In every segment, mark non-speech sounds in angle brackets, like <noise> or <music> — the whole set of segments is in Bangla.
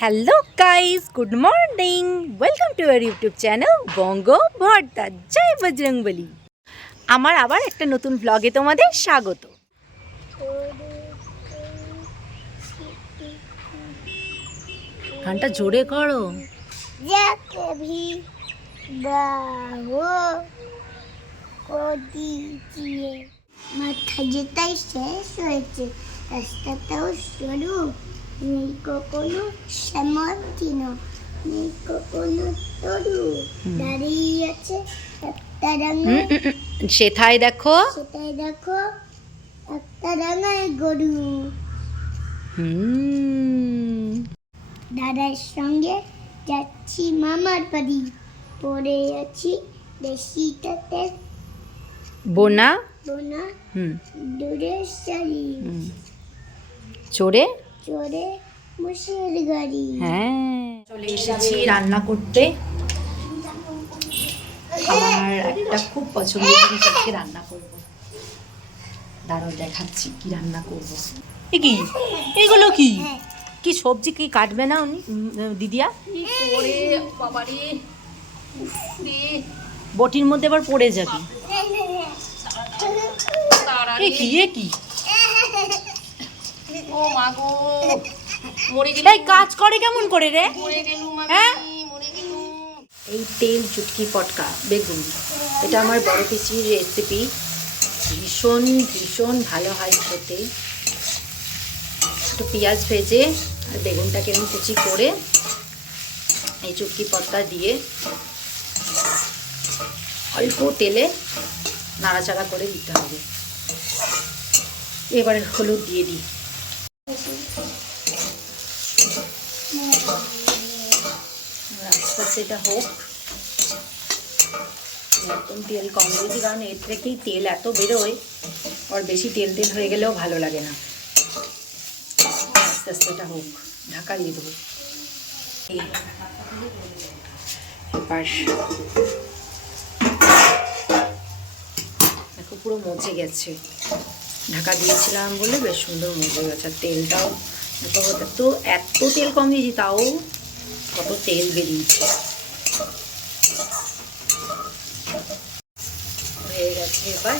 Hello guys good morning welcome to our YouTube channel Bongo Bharta জয় বজরংবলী আমার আবার একটা নতুন ব্লগে তোমাদের স্বাগত। গানটা জোরে করো। যাকে ভি বাহো কো দিজিয়ে মাথা যেটাই শেষ হয়েছে রাস্তাটাও সরু। নেই কোনো সামর্থ্য নেই কোনো তরু দাঁড়িয়ে আছে একটা রাঙা সেথায় দেখো সেটাই দেখো একটা গরু দাদার সঙ্গে যাচ্ছি মামার বাড়ি পরে আছি দেশিটাতে বোনা বোনা শাড়ি হুম। চড়ে মুসের গাড়ি। হ্যাঁ। চলে এসেছি রান্না করতে। আমার একটা খুব পছন্দের জিনিস আজকে রান্না করব। দাঁড়াও দেখাচ্ছি কি রান্না করব। এ কি? এগুলো কি? হ্যাঁ। কি সবজি কি কাটবে না উনি? দিদিয়া? বটির মধ্যে আবার পড়ে যাবি। এ কি এ কি? ও মা গো। মরে গেল এই কাজ করে কেমন করে রে? মরে হ্যাঁ? এই তেল চুটকি পটকা বেগুন এটা আমার বড় পিসির রেসিপি ভীষণ ভীষণ ভালো হয় খেতে। একটু পেঁয়াজ ভেজে আর বেগুনটাকে আমি কুচি করে এই চুটকি পটকা দিয়ে অল্প তেলে নাড়াচাড়া করে দিতে হবে। এবারে হলুদ দিয়ে দিই। আস্তে আস্তে হোক। একদম তেল কম দিয়েছি কারণ এর থেকেই তেল এত বেরোয়, আর বেশি তেল তেল হয়ে গেলেও ভালো লাগে না। আস্তে আস্তে এটা হোক, ঢাকা দিয়ে দেবো। এবার দেখো পুরো মজে গেছে। ঢাকা দিয়েছিলাম বলে বেশ সুন্দর মজে গেছে। আর তেলটাও এত এত এত তেল কম দিয়েছি তাও কত তেল বেরিয়েছে। হয়ে গেছে এবার।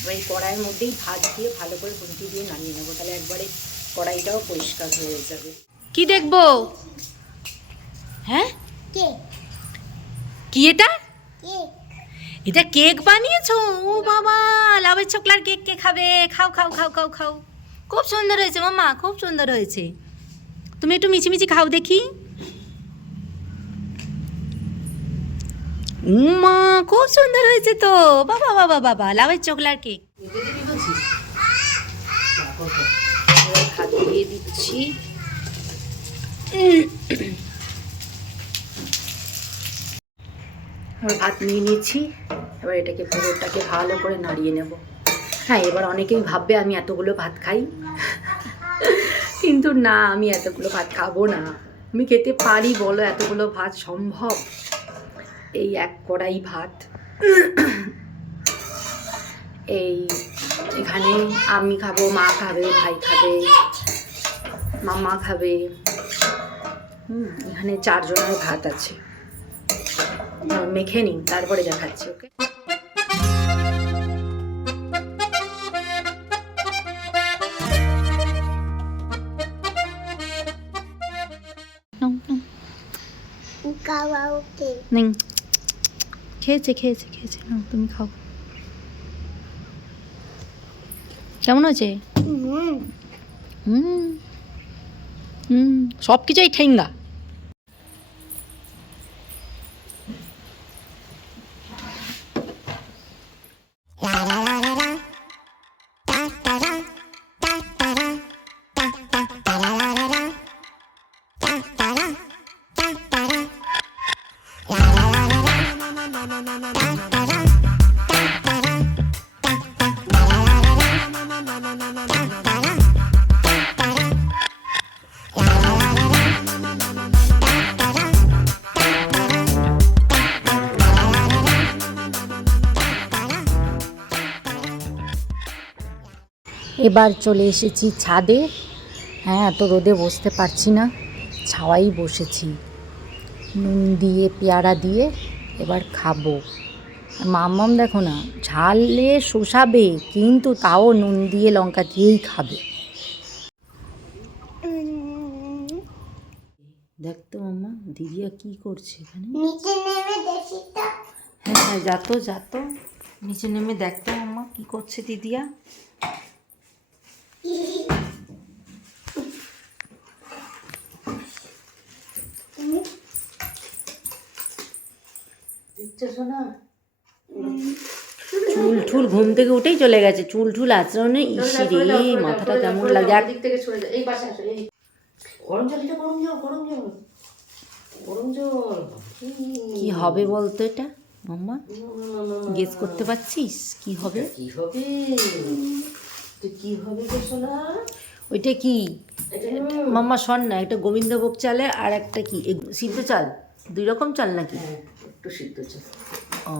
এবার এই কড়াইয়ের মধ্যেই ভাত দিয়ে ভালো করে খুন্তি দিয়ে নামিয়ে নেব। তাহলে একবারে কড়াইটাও পরিষ্কার হয়ে যাবে। কি দেখব? হ্যাঁ? কি এটা? কে? এটা কেক বানিয়েছো? ও বাবা লাভের চকলার কেক কে খাবে? খাও খাও খাও খাও খাও। খুব সুন্দর হয়েছে মামা খুব সুন্দর হয়েছে। তুমি একটু মিছিমিছি খাও দেখি। উমা খুব সুন্দর হয়েছে তো। বাবা বাবা বাবা লাভের চকলার কেক। দিয়ে দিচ্ছি। <coughs> ভাত নিয়ে নিয়েছি এবার এটাকে পুরোটাকে ভালো করে নাড়িয়ে নেব। হ্যাঁ এবার অনেকেই ভাববে আমি এতগুলো ভাত খাই। কিন্তু না, আমি এতগুলো ভাত খাব না। আমি খেতে পারি, বলো, এতগুলো ভাত সম্ভব? এই এক কড়াই ভাত। এই এখানে আমি খাব, মা খাবে, ভাই খাবে, মামা খাবে। হুম, এখানে চারজনের ভাত আছে। মেখে নিন তারপরে দেখাচ্ছি ওকে? খেয়েছে খেয়েছে খেয়েছে। তুমি খাও। কেমন আছে? হুম। হুম। হুম। সব কিছুই ঠেঙ্গা। এবার চলে এসেছি ছাদে। হ্যাঁ এত রোদে বসতে পারছি না। ছাওয়াই বসেছি। নুন দিয়ে পেয়ারা দিয়ে এবার খাব। মাম্মাম দেখো না ঝালে শোষাবে কিন্তু তাও নুন দিয়ে লঙ্কা দিয়েই খাবে। দেখতো মাম্মা দিদিয়া কি করছে এখানে? নিচে নেমে দেখি তো। হ্যাঁ হ্যাঁ যাতো যাতো নিচে নেমে দেখতো মাম্মা কি করছে দিদিয়া? চুল ঠুল ঘুম থেকে উঠেই চলে গেছে। চুল ঠুল আচরণে ইসি রে মাথাটা কেমন লাগে? আর দিক থেকে সরে যা এই পাশে আসো এই গরম জল এটা গরম জল গরম জল। গরম জল। কি হবে বলতো এটা মাম্মা? গেস করতে পারছিস? কি হবে? কি হবে? তো কি হবে গো সোনা? ওইটা কি? মাম্মা শোন না একটা গোবিন্দভোগ চালে আর একটা কি? সিদ্ধ চাল? দুই রকম চাল নাকি? হ্যাঁ, একটু সিদ্ধ চাল। ও।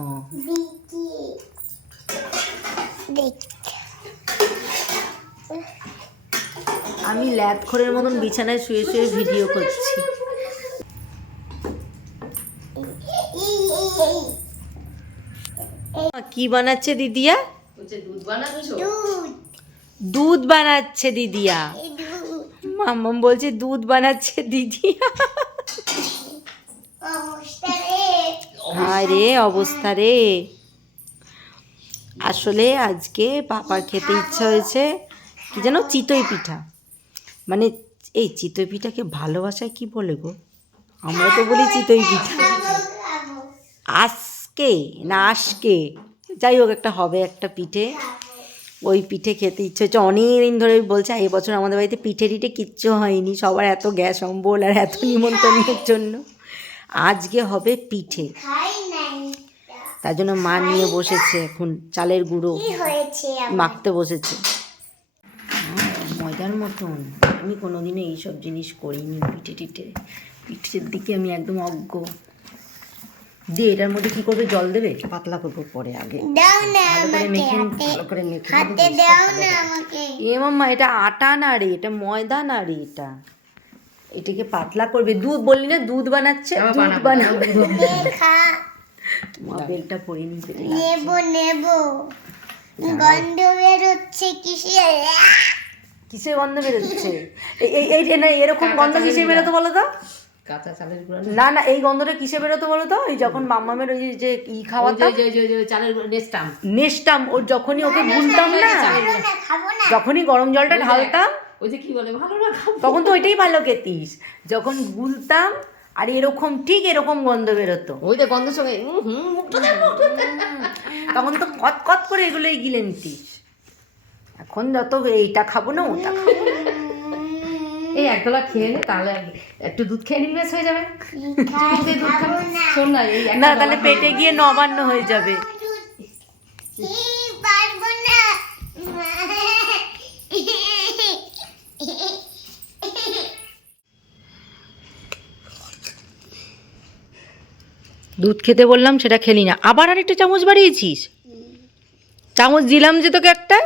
আমি ল্যাদ খোরের মতন বিছানায় শুয়ে শুয়ে ভিডিও করছি। কি বানাচ্ছে দিদিয়া? দুধ বানাচ্ছ? দুধ বানাচ্ছে দিদিয়া। মাম্মাম বলছে, দুধ বানাচ্ছে দিদিয়া। অবস্থা রে রে অবস্থা রে। আসলে আজকে পাপার খেতে ইচ্ছা হয়েছে, কি যেন চিতই পিঠা। মানে এই চিতই পিঠাকে ভালোবাসায় কি বলে গো? আমরা তো বলি চিতই পিঠা। আজকে না আজকে? যাই হোক, একটা হবে একটা পিঠে। ওই পিঠে খেতে ইচ্ছে হচ্ছে। অনেক দিন ধরে বলছে এই বছর আমাদের বাড়িতে পিঠে টিঠে কিচ্ছু হয়নি। সবার এত গ্যাস অম্বল আর এত নিমন্ত্রণের জন্য। আজকে হবে পিঠে। তার জন্য মা নিয়ে বসেছে এখন চালের গুঁড়ো? মাখতে বসেছে। মজার মতন। আমি কোনোদিনও এইসব জিনিস করিনি পিঠে টিঠে। পিঠের দিকে আমি একদম অজ্ঞ। দিয়ে এটার মধ্যে কি করবে? জল দেবে? পাতলা করব পরে আগে। দাও না আমাকে ভালো করে মেখে হাতে দাও না আমাকে। এ মাম্মা এটা আটা না রে? এটা ময়দা না রে এটা? এটাকে পাতলা করবে। দুধ বললি না দুধ বানাচ্ছে দুধ বানাবে দেখা। মা বেলটা পরে নিতে নেব নেব। গন্ধ বেরোচ্ছে কিসের? কিসের গন্ধ বেরোচ্ছে? এই এই- এই যে না এরকম গন্ধ কিসে বেরোতো বলো তো? কাঁচা চালের গুঁড়া না? না এই গন্ধটা কিসে বেরোতো বলো তো ওই যখন মাম্মামের ওই যে- ই খাওয়াতাম যে যে যে চালের নেস্টাম। নেস্টাম ওর যখনই ওকে ভুলতাম না যখনই গরম জলটা ঢালতাম ওই যে কি বলে ভালো না তখন তো ওইটাই ভালো খেতিস। যখন গুলতাম আর এরকম ঠিক এরকম গন্ধ বেরোতো। ওই যে গন্ধের সঙ্গে। তখন তো কত কত করে এগুলোই গিলে নিতিস। এখন যত এইটা খাব না ওটা খাব না। এই একদলা খেয়ে নে তাহলে একটু দুধ খেয়ে নিবি ব্যাস হয়ে যাবে। শোন না এই না তাহলে পেটে গিয়ে নবান্ন হয়ে যাবে। দুধ খেতে বললাম সেটা খেলি না। আবার আর একটা চামচ বাড়িয়েছিস? চামচ দিলাম যে তোকে একটা।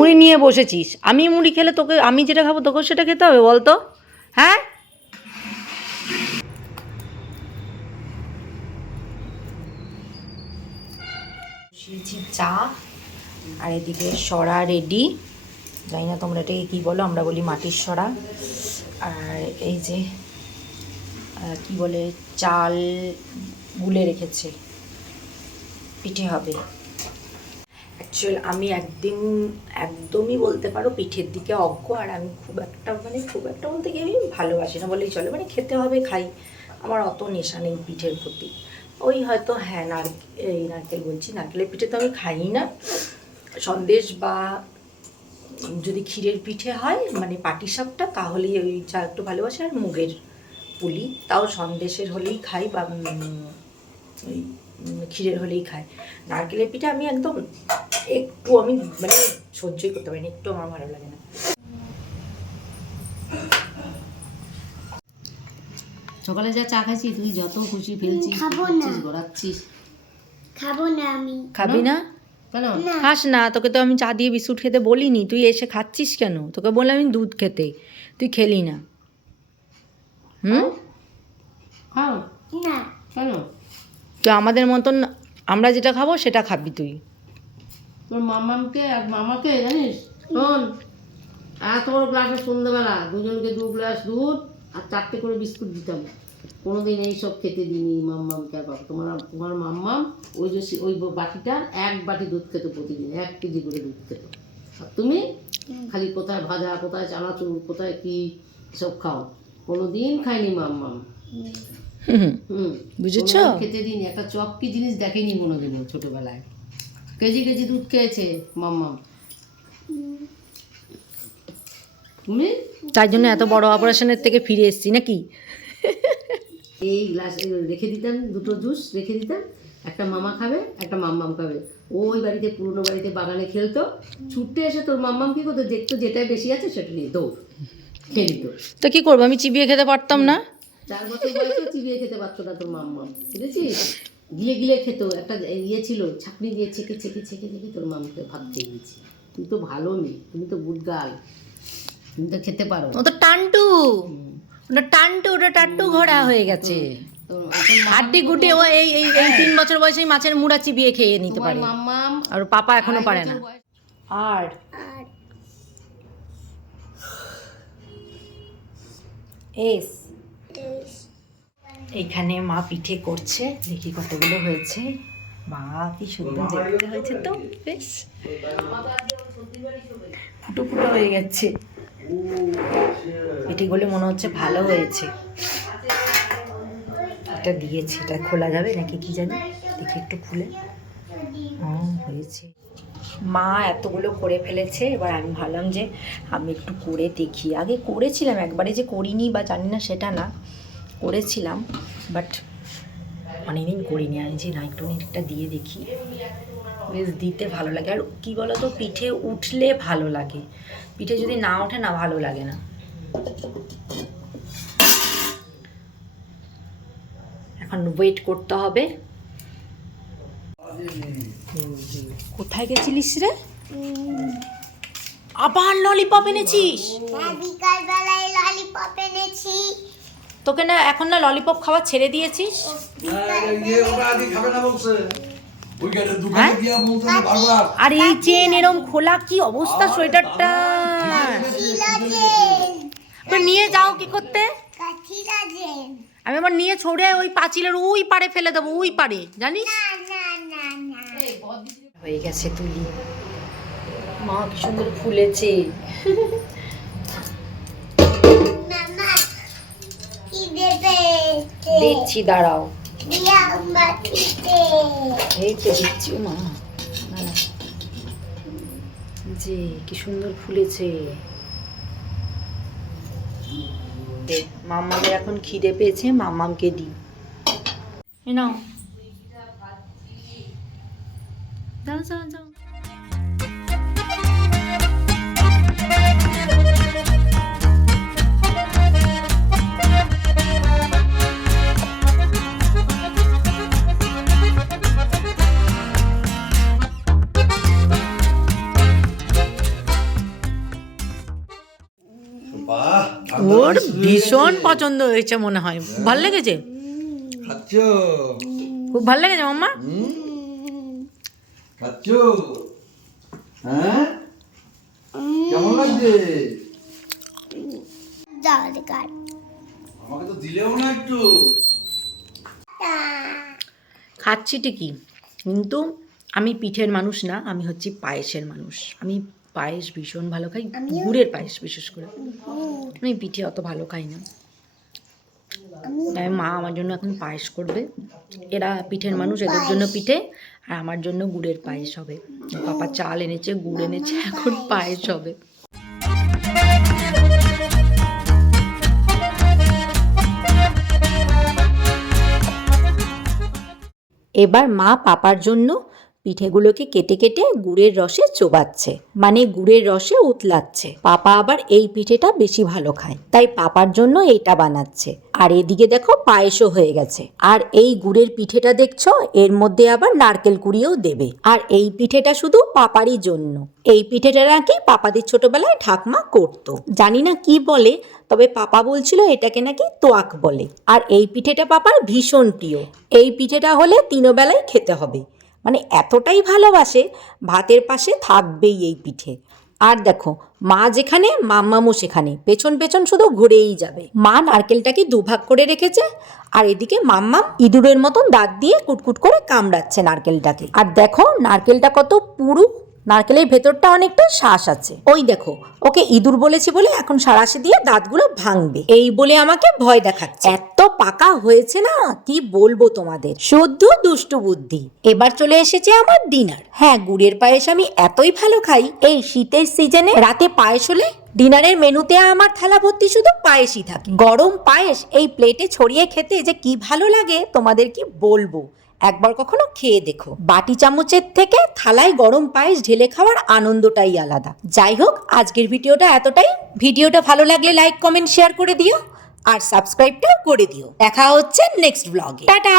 মুড়ি নিয়ে বসেছিস। আমি মুড়ি খেলে তোকে, আমি যেটা খাব তোকেও সেটা খেতে হবে, বলতো? হ্যাঁ? চা, আর এদিকে সরা রেডি জানি না তোমরা এটাকে কী বলো, আমরা বলি মাটির সরা। আর এই যে কি বলে, চাল গুলে রেখেছে। পিঠে হবে। অ্যাকচুয়াল আমি একদিন একদমই বলতে পারো পিঠের দিকে অজ্ঞ, আর আমি খুব একটা মানে খুব একটা বলতে গিয়ে আমি ভালোবাসি না। বলেই চলে মানে খেতে হবে, খাই। আমার অত নেশা নেই পিঠের প্রতি। ওই হয়তো হ্যাঁ নারকেল এই নারকেল বলছি, নারকেলের পিঠে তো আমি খাই না। সন্দেশ বা যদি ক্ষীরের পিঠে হয় মানে পাটিসাপটা, তাহলেই ওই চা একটু ভালোবাসি, আর মুগের পুলি, তাও সন্দেশের হলেই খাই বা ওই ক্ষীরের হলেই খাই। নারকেলের পিঠে আমি একদম একটু আমি মানে সহ্যই করতে পারি না একটু আমার ভালো লাগে না। সকালে যা চা খাইছি তুই যত খুশি ফেলছিস খাব না। গড়াচ্ছিস। খাব না আমি। খাবি না? কেন? খাস না তোকে তো আমি চা দিয়ে বিস্কুট খেতে বলিনি তুই এসে খাচ্ছিস কেন? তোকে বললাম আমি দুধ খেতে তুই খেলি না। হুম? খাও। না। কেন? তো আমাদের মতন আমরা যেটা খাব সেটা খাবি তুই। তোর মামামকে আর মামাকে জানিস? শোন এত বড় গ্লাসে সন্ধ্যেবেলা দুজনকে দু গ্লাস দুধ আর চারটে করে বিস্কুট দিতাম কোনোদিন এইসব খেতে দিইনি মাম্মামকে আর বাবা। তোমার তোমার মাম্মাম ওই যে ওই বাটিটার এক বাটি দুধ খেত প্রতিদিন এক কেজি করে দুধ খেত। আর তুমি? খালি কোথায় ভাজা কোথায় চানাচুর কোথায় কি সব খাও। কোনোদিন খাইনি মাম্মাম। হুম। বুঝেছ? খেতে দিন একটা চক্কি জিনিস দেখেনি কোনোদিনও ছোটবেলায়। কেজি কেজি দুধ খেয়েছে মাম্মাম তুমি? তাই জন্য এত বড় অপারেশনের থেকে ফিরে এসেছি নাকি? এই গ্লাস রেখে দিতাম দুটো জুস রেখে দিতাম একটা মামা খাবে একটা মাম্মাম খাবে। ওই বাড়িতে পুরনো বাড়িতে বাগানে খেলতো। ছুটতে এসে তোর মাম্মাম কি করতো? দেখতো যেটাই বেশি আছে সেটা নিয়ে দৌড় খেয়ে নিত। তো কি করব? আমি চিবিয়ে খেতে পারতাম না? চার বছর বয়সে চিবিয়ে খেতে পারতো না তোর মাম্মাম বুঝেছিস? গিলে গিলে খেত একটা ইয়ে ছিল ছাকনি দিয়ে ছেঁকে ছেঁকে ছেঁকে ছেঁকে তোর মামাকে ভাত দিয়ে দিয়েছি। তুমি তো ভালো মেয়ে তুমি তো গুড গার্ল তুমি তো খেতে পারো। ও তো টান্টু ওটা টান্টু ওটা টাট্টু ঘোড়া হয়ে গেছে। আড্ডি গুটি ও এই এই এই তিন বছর বয়সে মাছের মুড়া চিবিয়ে খেয়ে নিতে পারে। আর পাপা এখনও পারে না। আর আর এস। এস। এইখানে মা পিঠে করছে। দেখি কতগুলো হয়েছে। মা কি সুন্দর দেখতে হয়েছে তো। বেশ। ফুটো ফুটো হয়ে গেছে। পিঠেগুলো মনে হচ্ছে ভালো হয়েছে। এটা দিয়েছে। এটা খোলা যাবে নাকি কি জানি? দেখি একটু খুলে। হ্যাঁ হয়েছে। মা এতগুলো করে ফেলেছে। এবার আমি ভাবলাম যে আমি একটু করে দেখি। আগে করেছিলাম, একবারে যে করিনি বা জানি না সেটা না। করেছিলাম বাট অনেকদিন করিনি। আমি যে না একটু একটা দিয়ে দেখি, বেশ দিতে ভালো লাগে। আর কী বলো তো পিঠে উঠলে ভালো লাগে। পিঠে যদি না ওঠে না, ভালো লাগে না। এখন ওয়েট করতে হবে। কোথায় গেছিলিস রে? আবার ললিপপ এনেছিস? হ্যাঁ বিকাল বেলায় ললিপপ এনেছি। তোকে না এখন না ললিপপ খাওয়া ছেড়ে দিয়েছিস হ্যাঁ? আর এই চেন এরম খোলা কি অবস্থা সোয়েটারটা? নিয়ে যাও কি করতে? আমি আমার নিয়ে ছড়ে ওই পাঁচিলের ওই পারে ফেলে দেবো ওই পারে জানিস? হয়ে গেছে তুলি। মা কি সুন্দর ফুলেছে। দেখছি দাঁড়াও। এই তো দিচ্ছি মা যে কি সুন্দর ফুলেছে। দে, এখন খিদে পেয়েছে মাম্মামকে দিই নাও। যাও যাও যাও ওর ভীষণ পছন্দ হয়েছে মনে হয়। ভালো লেগেছে? খুব ভালো লেগেছে মাম্মা? খাচ্ছ? হ্যাঁ? কেমন লাগছে? দরকার আমাকে তো দিলেও না একটু। খাচ্ছি ঠিকই কিন্তু আমি পিঠের মানুষ না আমি হচ্ছি পায়েসের মানুষ। আমি পায়েস ভীষণ ভালো খাই গুড়ের পায়েস বিশেষ করে। আমি পিঠে অত ভালো খাই না। তাই মা আমার জন্য এখন পায়েস করবে। এরা পিঠের মানুষ, এদের জন্য পিঠে, আর আমার জন্য গুড়ের পায়েস হবে। পাপা চাল এনেছে, গুড় এনেছে, এখন পায়েস হবে। এবার মা পাপার জন্য পিঠেগুলোকে কেটে কেটে গুড়ের রসে চোবাচ্ছে। মানে গুড়ের রসে উতলাচ্ছে। পাপা আবার এই পিঠেটা বেশি ভালো খায়। তাই পাপার জন্য এইটা বানাচ্ছে। আর এদিকে দেখো পায়েসও হয়ে গেছে। আর এই গুড়ের পিঠেটা দেখছ? এর মধ্যে আবার নারকেল কুড়িয়েও দেবে। আর এই পিঠেটা শুধু পাপারই জন্য। এই পিঠেটা নাকি পাপাদের ছোটবেলায় ঠাকমা করতো। জানি না কি বলে, তবে পাপা বলছিল এটাকে নাকি তোয়াক বলে। আর এই পিঠেটা পাপার ভীষণ প্রিয়। এই পিঠেটা হলে তিনোবেলায় খেতে হবে। মানে এতটাই ভালোবাসে, ভাতের পাশে থাকবেই এই পিঠে। আর দেখো, মা যেখানে মাম্মামও সেখানে। পেছন পেছন শুধু ঘুরেই যাবে। মা নারকেলটাকে দুভাগ করে রেখেছে, আর এদিকে মাম্মাম ইঁদুরের মতন দাঁত দিয়ে কুটকুট করে কামড়াচ্ছে নারকেলটাকে। আর দেখো, নারকেলটা কত পুরু নারকেলের ভেতরটা অনেকটা শ্বাস আছে। ওই দেখো, ওকে ইঁদুর বলেছি বলে এখন সারাশি দিয়ে দাঁতগুলো ভাঙবে। এই বলে আমাকে ভয় দেখাচ্ছে। এত পাকা হয়েছে না, কি বলব তোমাদের? শুদ্ধ দুষ্টু বুদ্ধি। এবার চলে এসেছে আমার ডিনার। হ্যাঁ গুড়ের পায়েস আমি এতই ভালো খাই। এই শীতের সিজনে রাতে পায়েস হলে ডিনারের মেনুতে আমার থালা ভর্তি শুধু পায়েসই থাকে। গরম পায়েস এই প্লেটে ছড়িয়ে খেতে যে কি ভালো লাগে তোমাদের কি বলব? একবার কখনো খেয়ে দেখো। বাটি চামচের থেকে থালায় গরম পায়েস ঢেলে খাওয়ার আনন্দটাই আলাদা। যাই হোক, আজকের ভিডিওটা এতটাই। ভিডিওটা ভালো লাগলে লাইক, কমেন্ট, শেয়ার করে দিও আর সাবস্ক্রাইবটাও করে দিও। দেখা হচ্ছে নেক্সট ব্লগে। টাটা!